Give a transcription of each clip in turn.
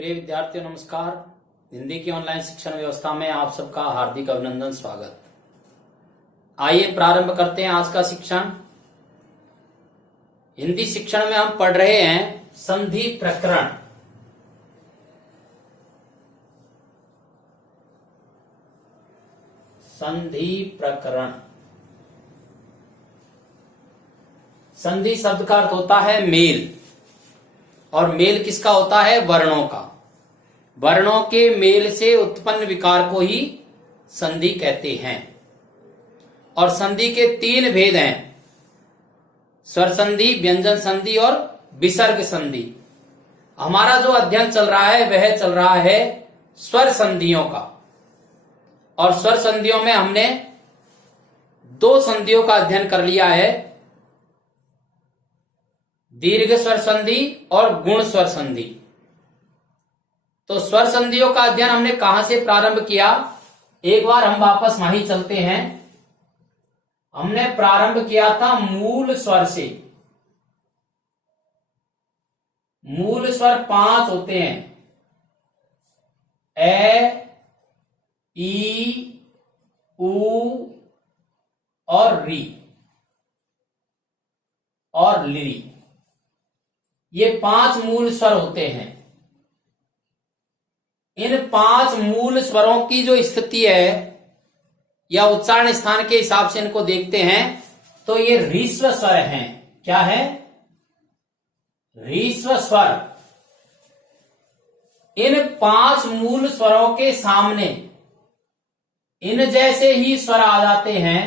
प्रिय विद्यार्थियों नमस्कार। हिंदी की ऑनलाइन शिक्षण व्यवस्था में आप सबका हार्दिक अभिनंदन, स्वागत। आइए प्रारंभ करते हैं आज का शिक्षण। हिंदी शिक्षण में हम पढ़ रहे हैं संधि प्रकरण। संधि प्रकरण। संधि शब्द का अर्थ होता है मेल, और मेल किसका होता है? वर्णों का। वर्णों के मेल से उत्पन्न विकार को ही संधि कहते हैं। और संधि के तीन भेद हैं: स्वर संधि, व्यंजन संधि और विसर्ग संधि। हमारा जो अध्ययन चल रहा है वह चल रहा है स्वर संधियों का। और स्वर संधियों में हमने दो संधियों का अध्ययन कर लिया है, दीर्घ स्वर संधि और गुण स्वर संधि। तो स्वर संधियों का अध्ययन हमने कहां से प्रारंभ किया? एक बार हम वापस वहीं चलते हैं। हमने प्रारंभ किया था मूल स्वर से। मूल स्वर 5 होते हैं: ए, ई, उ और री और ली। ये 5 मूल स्वर होते हैं। इन 5 मूल स्वरों की जो स्थिति है या उच्चारण स्थान के हिसाब से इनको देखते हैं तो ये ह्रीस्व स्वर हैं। क्या है? ह्रीस्व स्वर। इन 5 मूल स्वरों के सामने इन जैसे ही स्वर आ जाते हैं।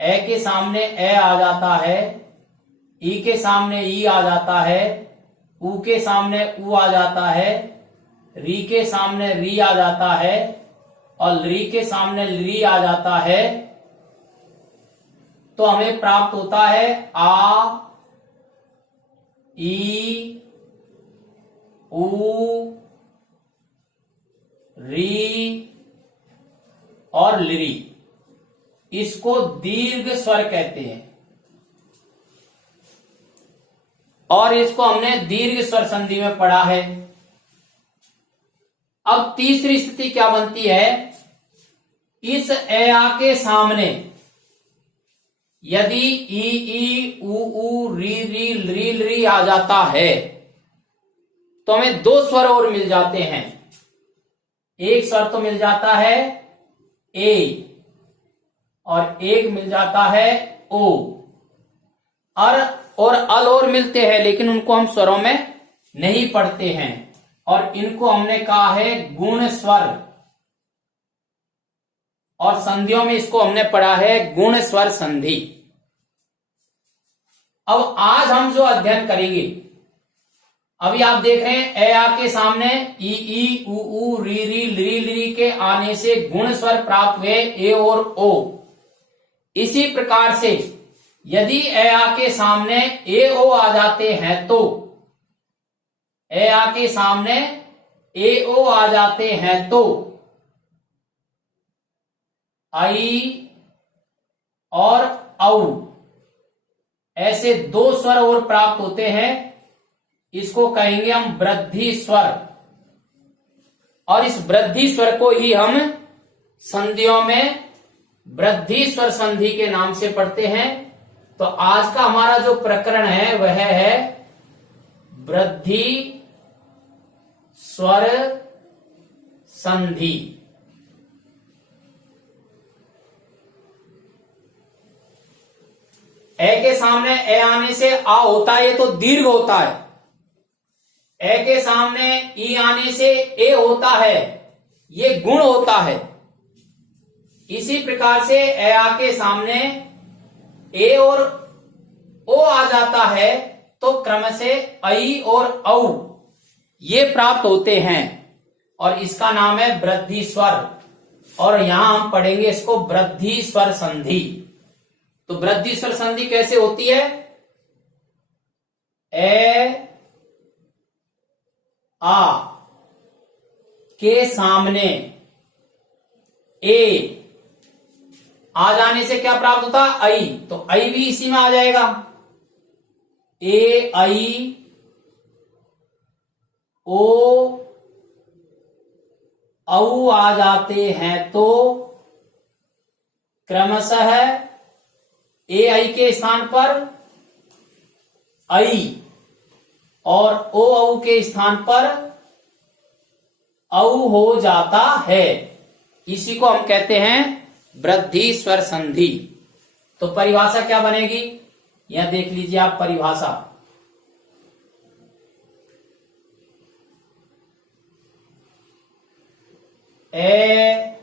ए के सामने ए आ जाता है, ई के सामने ई आ जाता है, उ के सामने उ आ जाता है, री के सामने री आ जाता है और ली के सामने ली आ जाता है। तो हमें प्राप्त होता है आ, ई, उ, री और ली। इसको दीर्घ स्वर कहते हैं और इसको हमने दीर्घ स्वर संधि में पढ़ा है। अब तीसरी स्थिति क्या बनती है? इस ए आ के सामने यदि ई, उ, री री आ जाता है तो हमें 2 स्वर और मिल जाते हैं। एक स्वर तो मिल जाता है ए और एक मिल जाता है ओ। और अल और मिलते हैं, लेकिन उनको हम स्वरों में नहीं पढ़ते हैं और इनको हमने कहा है गुण स्वर। और संधियों में इसको हमने पढ़ा है गुण स्वर संधि। अब आज हम जो अध्ययन करेंगे, अभी आप देख रहे हैं ए आ के सामने ई, उ, री ली के आने से गुण स्वर प्राप्त हुए ए और ओ। इसी प्रकार से यदि ए आ के सामने ए ओ आ जाते हैं तो ए आ के सामने ए ओ आ जाते हैं तो आई और औ ऐसे 2 स्वर और प्राप्त होते हैं। इसको कहेंगे हम वृद्धि स्वर। और इस वृद्धि स्वर को ही हम संधियों में वृद्धि स्वर संधि के नाम से पढ़ते हैं। तो आज का हमारा जो प्रकरण है वह है वृद्धि स्वर संधि। ए के सामने ए आने से आ होता है, ये तो दीर्घ होता है। ए के सामने ई आने से ए होता है, ये गुण होता है। इसी प्रकार से ए आ के सामने ए और ओ आ जाता है तो क्रम से आई और औ ये प्राप्त होते हैं और इसका नाम है वृद्धि स्वर। और यहां हम पढ़ेंगे इसको वृद्धि स्वर संधि। तो वृद्धि स्वर संधि कैसे होती है? ए आ के सामने ए आ जाने से क्या प्राप्त होता? आई। तो आई भी इसी में आ जाएगा। ए आई ओ औ आ जाते हैं तो क्रमशः ए आई के स्थान पर आई और ओ औ के स्थान पर औ हो जाता है। इसी को हम कहते हैं वृद्धि स्वर संधि। तो परिभाषा क्या बनेगी, यह देख लीजिए आप परिभाषा। ए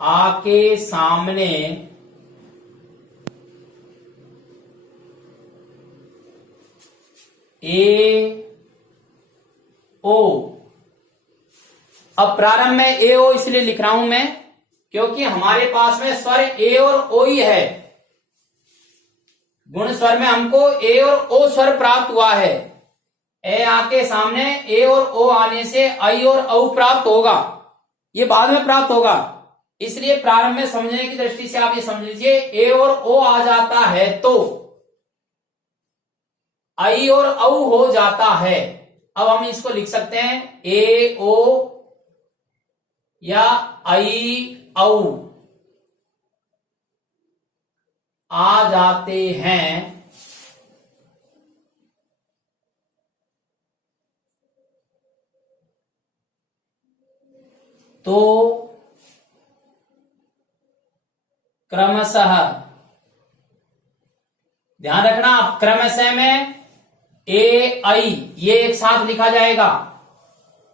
आ के सामने ए ओ। अब प्रारंभ में ए ओ इसलिए लिख रहा हूं मैं क्योंकि हमारे पास में स्वर ए और ओ ही है। गुण स्वर में हमको ए और ओ स्वर प्राप्त हुआ है। ए आके सामने ए और ओ आने से आई और औ प्राप्त होगा, ये बाद में प्राप्त होगा। इसलिए प्रारंभ में समझने की दृष्टि से आप ये समझ लीजिए, ए और ओ आ जाता है तो आई और औ हो जाता है। अब हम इसको लिख सकते हैं ए ओ या आई औ आ जाते हैं तो क्रमशः, ध्यान रखना क्रमशः में ए आई ये एक साथ लिखा जाएगा,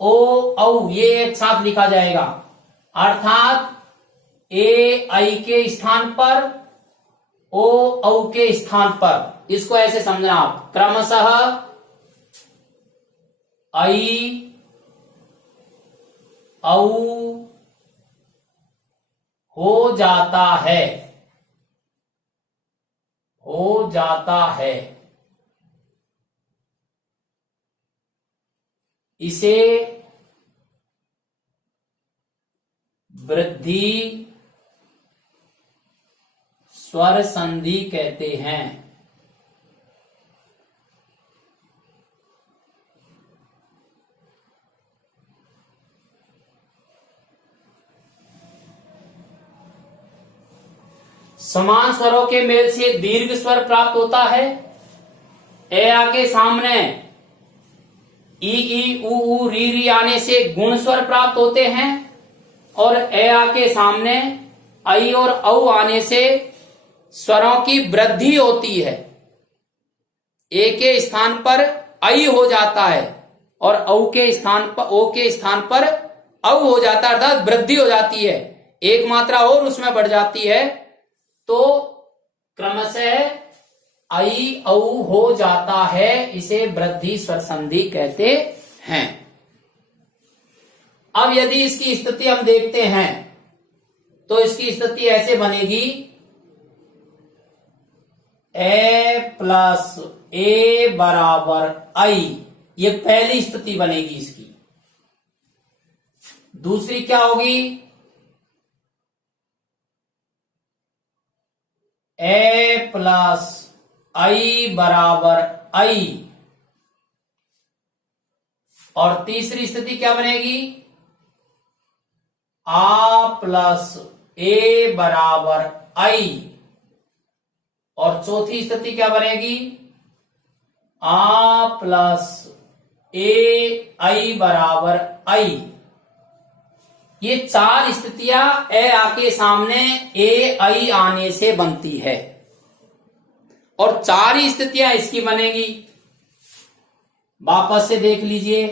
ओ औ ये एक साथ लिखा जाएगा। अर्थात ए आई के स्थान पर ओ औ के स्थान पर। इसको ऐसे समझना आप, क्रमशः आई औ हो जाता है, हो जाता है। इसे वृद्धि स्वर संधि कहते हैं। समान स्वरों के मेल से दीर्घ स्वर प्राप्त होता है। ए आके सामने ई उ ऊ री री आने से गुण स्वर प्राप्त होते हैं और ए आके सामने आई और औ आने से स्वरों की वृद्धि होती है। ए के स्थान पर आई हो जाता है और औ के स्थान पर ओ के स्थान पर औ हो जाता है, अर्थात वृद्धि हो जाती है, एक मात्रा और उसमें बढ़ जाती है। तो क्रमशः आई औ हो जाता है, इसे वृद्धि स्वर संधि कहते हैं। अब यदि इसकी स्थिति हम देखते हैं तो इसकी स्थिति ऐसे बनेगी, ए प्लस ए बराबर आई, ये पहली स्थिति बनेगी इसकी। दूसरी क्या होगी, ए प्लस आई बराबर आई। और तीसरी स्थिति क्या बनेगी, आ प्लस ए बराबर आई। और चौथी स्थिति क्या बनेगी, आ प्लस ए आई बराबर आई। ये चार स्थितियां ए आके सामने ए आई आने से बनती है और चार ही स्थितियां इसकी बनेगी। वापस से देख लीजिए,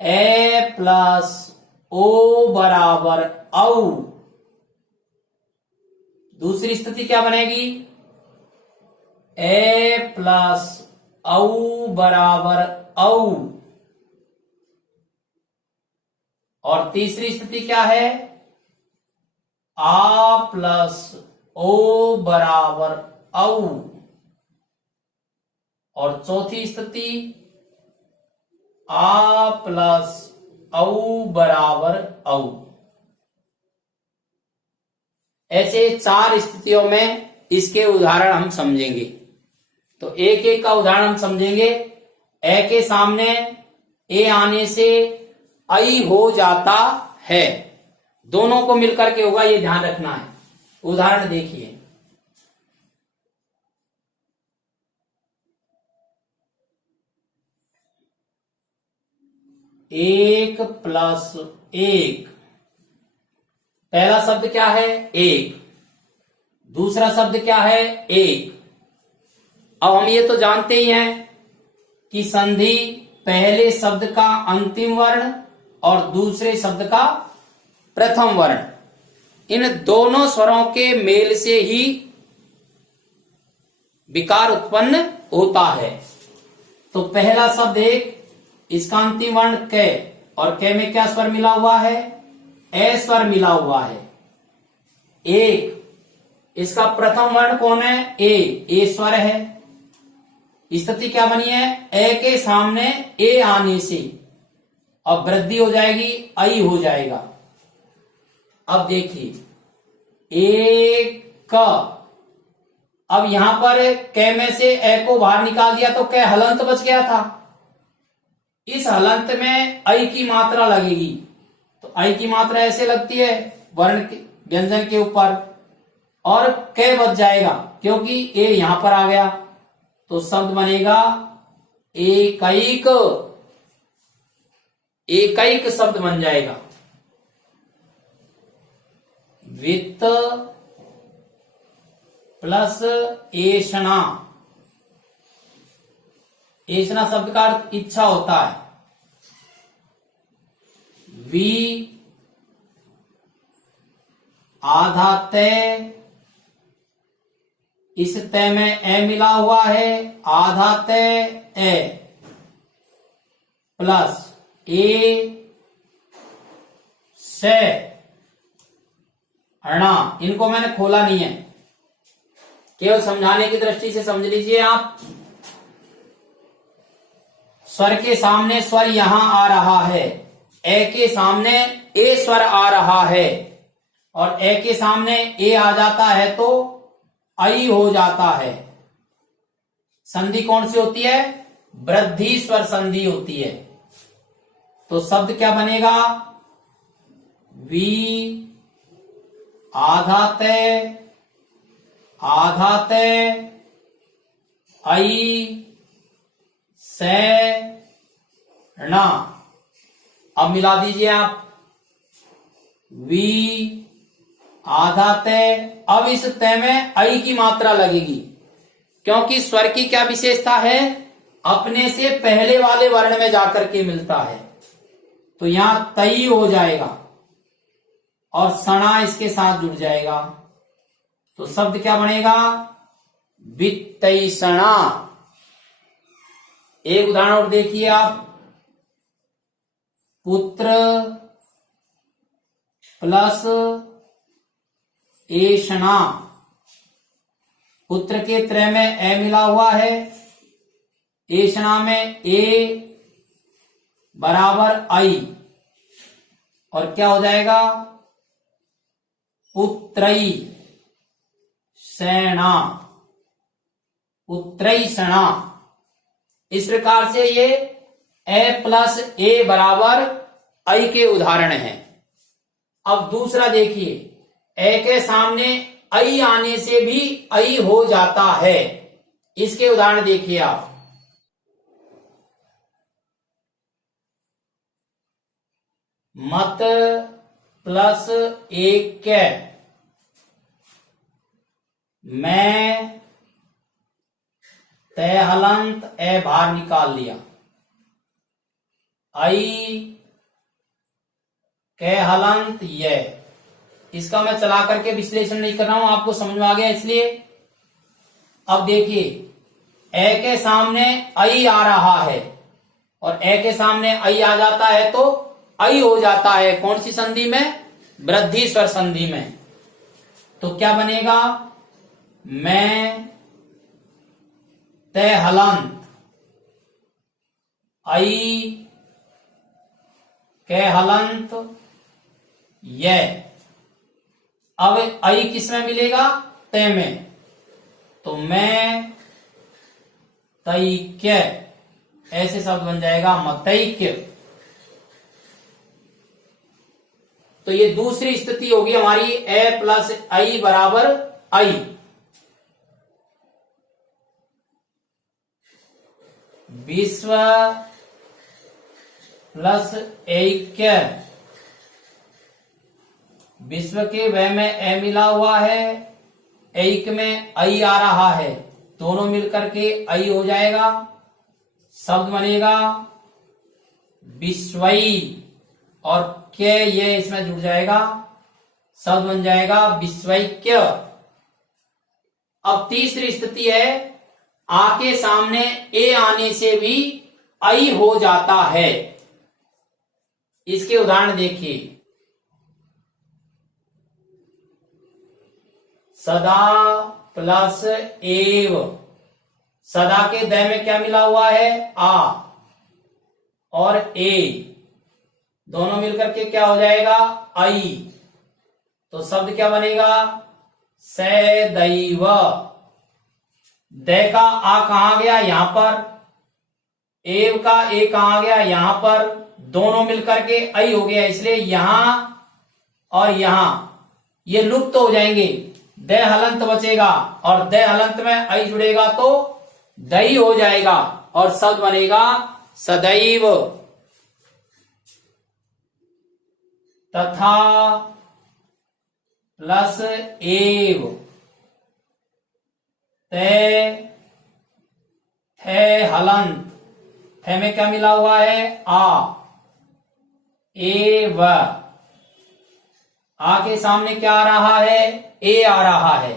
ए प्लस ओ बराबर औ। दूसरी स्थिति क्या बनेगी, ए प्लस औ बराबर औ। और तीसरी स्थिति क्या है, आ प्लस ओ बराबर औ। और चौथी स्थिति आ प्लस औ बराबर औ। ऐसे चार स्थितियों में इसके उदाहरण हम समझेंगे। तो एक एक का उदाहरण हम समझेंगे। ए के सामने ए आने से ऐ हो जाता है। दोनों को मिलकर के होगा, ये ध्यान रखना है। उदाहरण देखिए, 1 + 1। पहला शब्द क्या है? एक। दूसरा शब्द क्या है? एक। अब हम ये तो जानते ही हैं कि संधि पहले शब्द का अंतिम वर्ण और दूसरे शब्द का प्रथम वर्ण, इन दोनों स्वरों के मेल से ही विकार उत्पन्न होता है। तो पहला शब्द एक, इसका अंतिम वर्ण क, और क में क्या स्वर मिला हुआ है? ए स्वर मिला हुआ है। एक, इसका प्रथम वर्ण कौन है? ए स्वर है। स्थिति क्या बनी है? ए के सामने ए आने से अब वृद्धि हो जाएगी, ऐ हो जाएगा। अब देखिए, एक, अब यहां पर क में से ए को बाहर निकाल दिया तो क हलंत बच गया था। इस हलंत में ऐ की मात्रा लगेगी, तो ऐ की मात्रा ऐसे लगती है वर्ण के व्यंजन के ऊपर, और क बच जाएगा क्योंकि ए यहां पर आ गया। तो शब्द बनेगा एकैक, एकैक शब्द बन जाएगा। वित्त प्लस ऐषणा। ऐषणा शब्द का अर्थ इच्छा होता है। वी आधा तय, इस तय में ए मिला हुआ है, आधा तय ए, प्लस ए से अणा। इनको मैंने खोला नहीं है, केवल समझाने की दृष्टि से समझ लीजिए आप। स्वर के सामने स्वर यहां आ रहा है, ए के सामने ए स्वर आ रहा है, और ए के सामने ए आ जाता है तो ऐ हो जाता है। संधि कौन सी होती है? वृद्धि स्वर संधि होती है। तो शब्द क्या बनेगा? वी आधा तय, आधा तय, ऐ से णा। अब मिला दीजिए आप, वी आधा तय। अब इस तय में ऐ की मात्रा लगेगी, क्योंकि स्वर की क्या विशेषता है? अपने से पहले वाले वर्ण में जाकर के मिलता है, तो यहां तई हो जाएगा और सणा इसके साथ जुड़ जाएगा। तो शब्द क्या बनेगा? वित्तैषणा। एक उदाहरण और देखिए आप, पुत्र प्लस ऐषणा। पुत्र के त्रय में ए मिला हुआ है, ऐषणा में ए बराबर ऐ, और क्या हो जाएगा? पुत्रई सेना, पुत्रैषणा। इस प्रकार से ये ए प्लस ए बराबर ऐ के उदाहरण हैं। अब दूसरा देखिए, ए के सामने ऐ आने से भी ऐ हो जाता है। इसके उदाहरण देखिए आप, मत प्लस एक, मैं तय हलंत ए बाहर निकाल लिया, ऐ कै हलंत ये। इसका मैं चला करके विश्लेषण नहीं कर रहा हूं, आपको समझ में आ गया इसलिए। अब देखिए, ए के सामने ऐ आ रहा है और ए के सामने ऐ आ जाता है तो ऐ हो जाता है। कौन सी संधि में? वृद्धि स्वर संधि में। तो क्या बनेगा? मैं तय हलंत ऐ कै हलंत ये। अब ऐ किस में मिलेगा? तय में। तो मैं तैक्य, ऐसे शब्द बन जाएगा मतैक्य। तो ये दूसरी स्थिति होगी हमारी ए प्लस आई बराबर आई। विश्व प्लस ऐक्य, विश्व के व में ए मिला हुआ है, ऐक्य में आई आ रहा है, दोनों मिलकर के आई हो जाएगा, शब्द बनेगा विश्वई, और के ये इसमें जुड़ जाएगा, शब्द बन जाएगा विश्वैक्य। अब तीसरी स्थिति है आ के सामने ए आने से भी आई हो जाता है। इसके उदाहरण देखिए, सदा प्लस एव, सदा के द में क्या मिला हुआ है, आ, और ए दोनों मिलकर के क्या हो जाएगा, आई। तो शब्द क्या बनेगा, सदैव। द का आ कहां गया, यहां पर, एव का ए कहां गया, यहां पर, दोनों मिलकर के आई हो गया, इसलिए यहां और यहां ये लुप्त हो जाएंगे, द हलंत बचेगा, और द हलंत में आई जुड़ेगा तो दई हो जाएगा, और शब्द बनेगा सदैव। तथा प्लस एव, ते थे हलंत, थे में क्या मिला हुआ है, आ, एव, आ के सामने क्या आ रहा है, ए आ रहा है,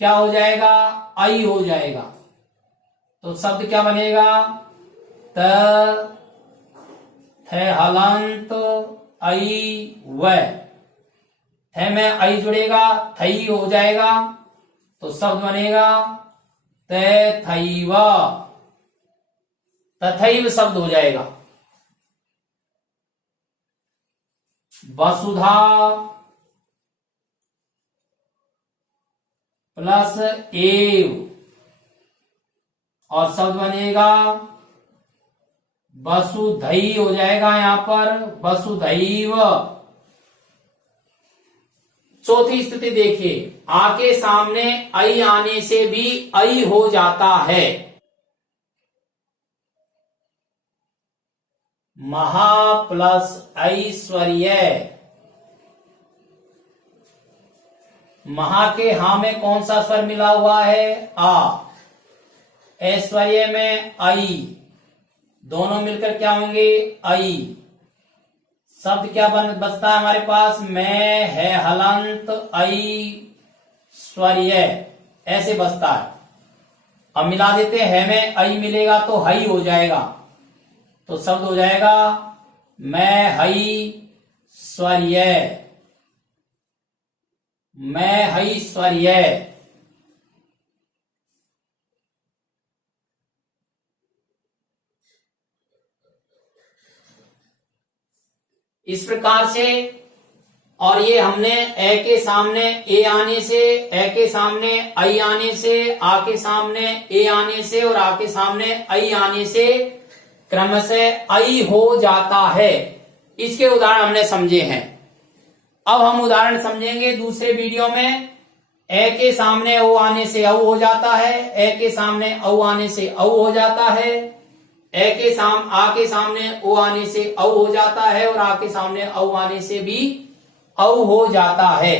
क्या हो जाएगा, आई हो जाएगा। तो शब्द क्या बनेगा, त थे हलंत आई व, थे में आई जुड़ेगा, थई हो जाएगा, तो शब्द बनेगा तथैव, तथैव शब्द हो जाएगा। वसुधा प्लस एव, और शब्द बनेगा वसुधई हो जाएगा, यहां पर वसुधैव। चौथी स्थिति देखिए, आ के सामने आई आने से भी आई हो जाता है। महा प्लस ऐश्वर्य, महा के हा में कौन सा स्वर मिला हुआ है, आ, ऐश्वर्य में आई, दोनों मिलकर क्या होंगे, आई। शब्द क्या बचता है हमारे पास, मैं है हलंत ऐश्वर्य, ऐसे बचता है। अब मिला देते हैं में आई मिलेगा तो हई हो जाएगा, तो शब्द हो जाएगा मैं हई स्वर्य, मैं हई स्वर्य। इस प्रकार से, और ये हमने ए के सामने ए आने से, ए के सामने आई आने से, आ के सामने ए आने से, और आ के सामने आई आने से क्रमशः आई हो जाता है, इसके उदाहरण हमने समझे हैं। अब हम उदाहरण समझेंगे दूसरे वीडियो में। ए के सामने ओ आने से औ हो जाता है, ए के सामने औ आने से औ हो जाता है, आ के सामने ओ आने से औ हो जाता है, और आ के सामने औ आने से भी औ हो जाता है।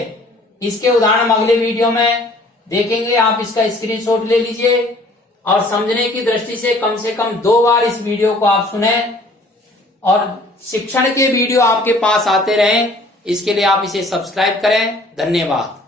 इसके उदाहरण हम अगले वीडियो में देखेंगे। आप इसका स्क्रीनशॉट ले लीजिए, और समझने की दृष्टि से कम 2 बार इस वीडियो को आप सुने, और शिक्षण के वीडियो आपके पास आते रहें, इसके लिए आप इसे सब्सक्राइब करें। धन्यवाद।